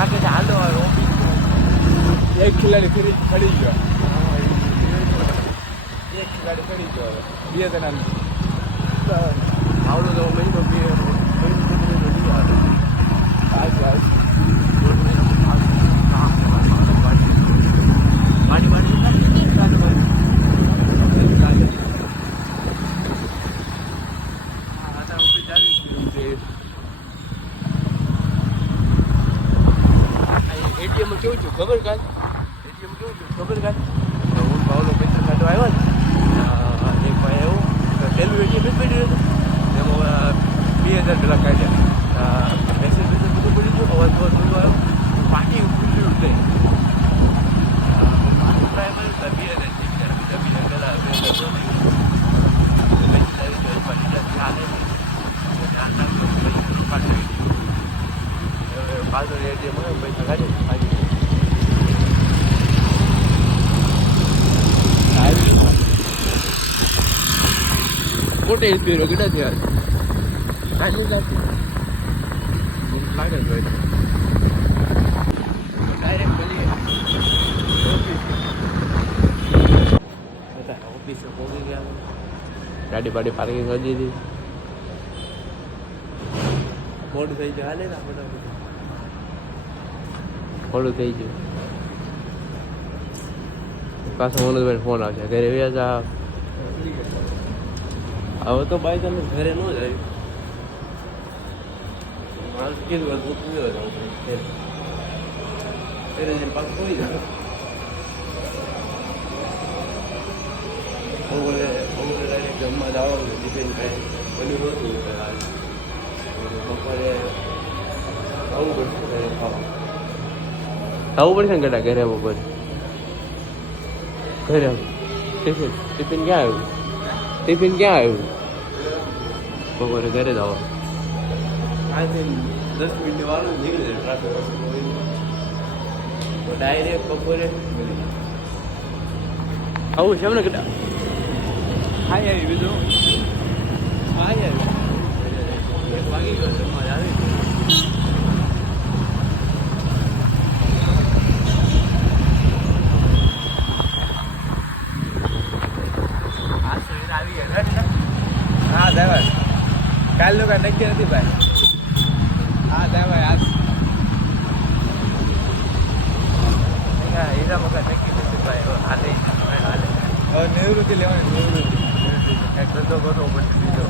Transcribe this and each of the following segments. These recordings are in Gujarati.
આ કે હાલો એક ખિલાડી ફરી પડી ગયો. એક ખિલાડી પડી ગયો. બે જણા આવડો તો મહિનો બે આજ આજ પાણી પાણી એટીએમ કેવું છું ખબર કાલ? એટીએમ કેવું છું ખબર કાલ? પાવલો મિત્ર ખાતો આવ્યો ને એક ભાઈ તો પેલું એટીએમ જ પડ્યું હતું. બે હજાર પેલા કાઢ્યા. મેસેજ મેસેજ બધું પડી ગયું, અવાજ બધું આવ્યો. પાટી ખુલ્લું દે પાટી ટ્રાય કર્યું તો બે હજાર જીત્યા બીજા બીજા પેલા બે હજાર તો નહીં. તો પછી તારી જોડે પાછી જ્યાં ધ્યાન હે ને, તો ધ્યાન રાખજો પછી પાછું ATM. હવે પાછળ એટીએમ હોય પૈસા કાઢી આવી મોટે સ્પીડો કેટલા થયા કાંઈ નથી લાગે છે ડાયરેક્ટ મળીએ ઓફિસે પહોંચી ગયા ગાડી બાડી પાર્કિંગ કરી દીધી. મોડું થઈ ગયું. હાલે ને આપણે મોડું થઈ ગયું. પાછો મનોજભાઈ ફોન આવશે. ઘરે વ્યાજ હવે તો ભાઈ તમે ઘરે ન જાય. માણસ કીધું હતું પૂરો ઘરે. જઈને પાછું કોઈ જાય જમવા જવાનું ટિફિન કાંઈ બન્યું નહોતું બપોરે આવવું પડશે ઘરે ખાવા. આવું પડશે ને ઘરે બપોરે? ઘરે ટિફિન ટિફિન ક્યાં આવ્યું? ટિફિન ક્યાં આવ્યું બપોરે ઘરે જ આવો આથી દસ મિનિટ વાળું નીકળી જાય ટ્રાફિક ડાયરેક્ટ બપોરે આવું છે એમને કદાચ હાઈ આવી બીજું હા એક વાગી ગયો જમવા આવી ગયો આ હા દેવાય કાલનું કાંઈ નક્કી નથી ભાઈ. હા દેવાય આજ હીરા મગા નક્કી નથી ભાઈ. હાલે હાલે. હવે નિવૃત્તિ લેવાની નિવૃત્તિ. કંઈક ધંધો કરવો પડશે બીજો.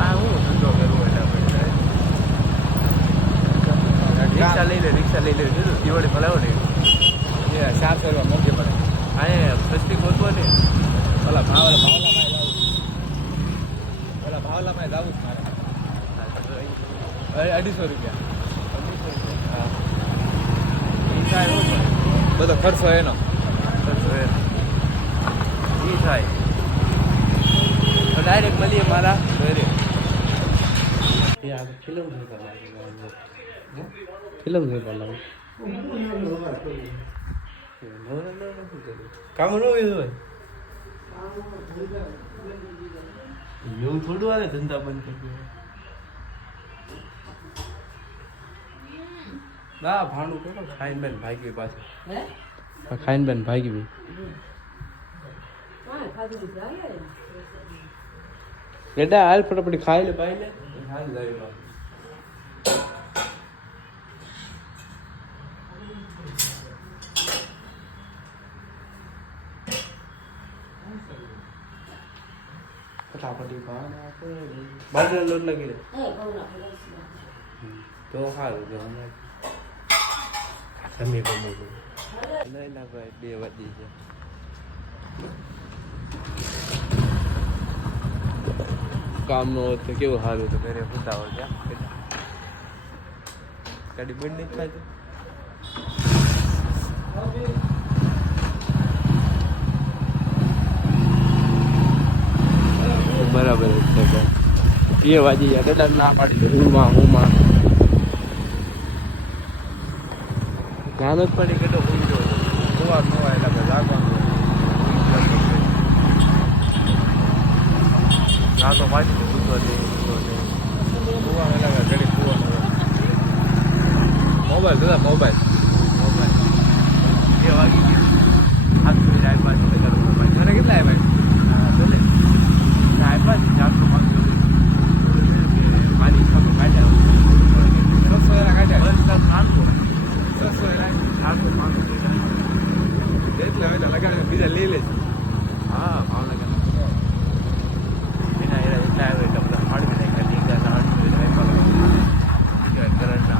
હા હું ધંધો કરવો રિક્ષા લઈ લે, રિક્ષા લઈ લે. દિવાળી ભલાવો ને. સાફ કરવા મોંઘી અહીંયા સસ્તી ગોતવો ને ઓલા ભાવલા ભાવલામાં જવું ઓલા ભાવલામાં જવું મારે. અઢીસો રૂપિયા. હા ઈ થાય એવું પણ બધો ખર્ચો એનો. ખર્ચો એ ઈ થાય. તો ડાયરેક્ટ મળીએ મારા. ઘરે ફિલ્મ ફિલ્મ જોઈ કામ ન હોય હોય. એવું થોડું આવે ધંધા બંધ કરી ના ભાણું કરો ખાઈન બેન ભાગી પાછું. ખાઈન બેન ભાગી બી બેટા હાલ ફટાફટ ખાઈ લે. ભાઈ લે હાલ જાય બા ફટાફટ ખાવાના આપે બાજરા લોટ તો સારું તો ગમે નહીં ના ભાઈ બે વાગી છે કામ નો કેવું સારું તો ઘરે હોય ત્યાં ગાડી બંધ નહીં થાય બરાબર છે ભાઈ. એ વાજી ગયા કદાચ ના પાડી હુંમાં હુંમાં ધ્યાન જ પડી કેટલો હું જો સવાર નવા એટલે આપણે લાગવાનું. ના તો પાછી પૂછો છે પૂછો છે કુવાનું એટલે ઘડી મોબાઈલ દાદા મોબાઈલ બે વાગી ગયા હાથ સુધી રાય પાંચ હજાર મોબાઈલ મને કેટલા આવ્યા હા ભલે રાય પાંચ ચારસો પાંચસો મારી સામે કાઢ્યા છસો એના કાઢ્યા બસ કાલ નાનકો છસો એના ચારસો પાંચસો એટલે હવે તો લગાડે બીજા લઈ લેજે હા ભાવનગર એના એના એટલા આવે એટલે બધા માળવી નાખ્યા લીંગા નાણ રાયપાલ કરંટના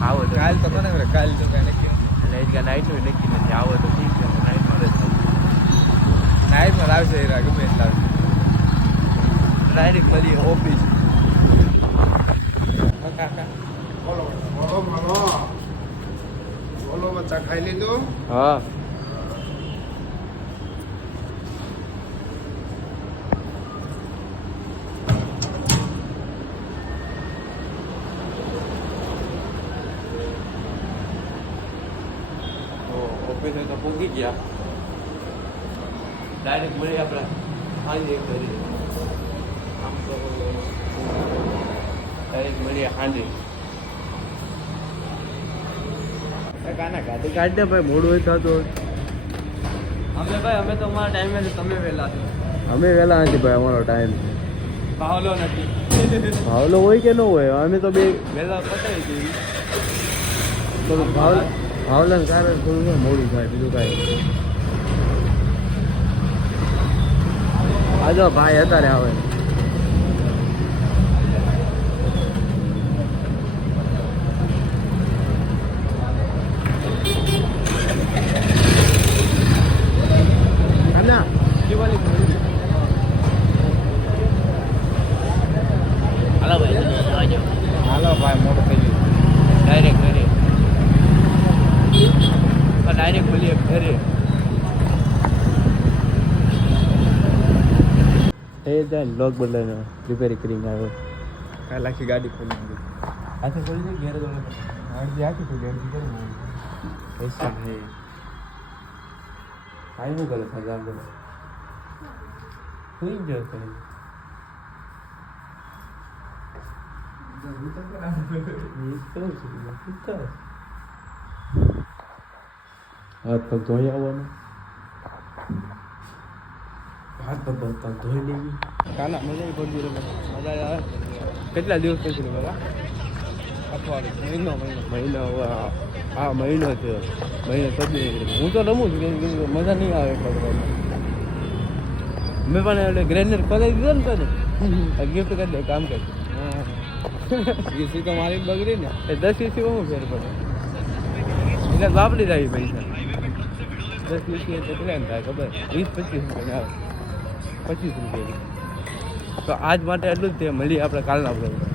આવો તો કાલ તો કોને ખબર કાલ તો કઈ નક્કી નાઇટ નાઇટનું નક્કી નથી આવો તો ઠીક છે નાઇટમાં જ નાઇટમાં લાવશે એ રા ગમે એટલે લાવશે ડાયરેક્ટ મળી ઓફિસ ખાઈ લીધું હા ઓફિસે તો પૂગી ગયા. ડાયરેક્ટ મળી આપણે. સાંજે કરીએ મળીએ. સાંજે કાના ગાડી કાઢ દે ભાઈ મોડું હોય થતું અમે ભાઈ અમે તો અમારા ટાઈમે છે તમે વહેલા છો. અમે વહેલા નથી ભાઈ અમારો ટાઈમ ભાવલો નથી. ભાવલો હોય કે ન હોય અમે તો બે વહેલા પતાવી દીધી થોડું ભાવ ભાવલાને કારણે થોડું મોડું થાય બીજું કાંઈ. આજો ભાઈ અત્યારે આવે ના દિવાળી હાલો ભાઈ હાલો ભાઈ મોટું થઈ ગયું. ડાયરેક્ટ ઘરે. ડાયરેક્ટ મળીએ ઘરે. એ જાય લોક બદલાનો રિપેર કરીને આવ્યો કાલ આખી ગાડી ખોલી હાથે ખોલી દે ઘેર દોડે અડધી આખી ખોલી અડધી કરી પૈસા હે કાંઈ શું કરે સાજા સુઈ ગયો કરે હાથ પગ ધોઈ આવવાનો હાથ પગ પગ ધોઈ લેવી કાના મજા આવી પડતી રે મજા આવે કેટલા દિવસ પછી? બાબા અઠવાડિયું મહિનો મહિનો મહિનો આ મહિનો થયો મહિનો પછી હું તો રમું છું મજા નહીં આવે એટલો બધો. મેં પણ એટલે ગ્રેન્ડર ખોલાવી દીધો ને તને. ગિફ્ટ કરી દે કામ કરી વીસી તો મારી બગડી ને. એ દસ એસી બહુ ફેર પડે. એટલે વાપરી જાય પૈસા. દસ એસી એટલે કેટલા થાય ખબર? વીસ પચીસ રૂપિયા આવે. પચીસ રૂપિયા. તો આજ માટે એટલું જ તે. મળીએ આપણે કાલના પ્રોગ્રામ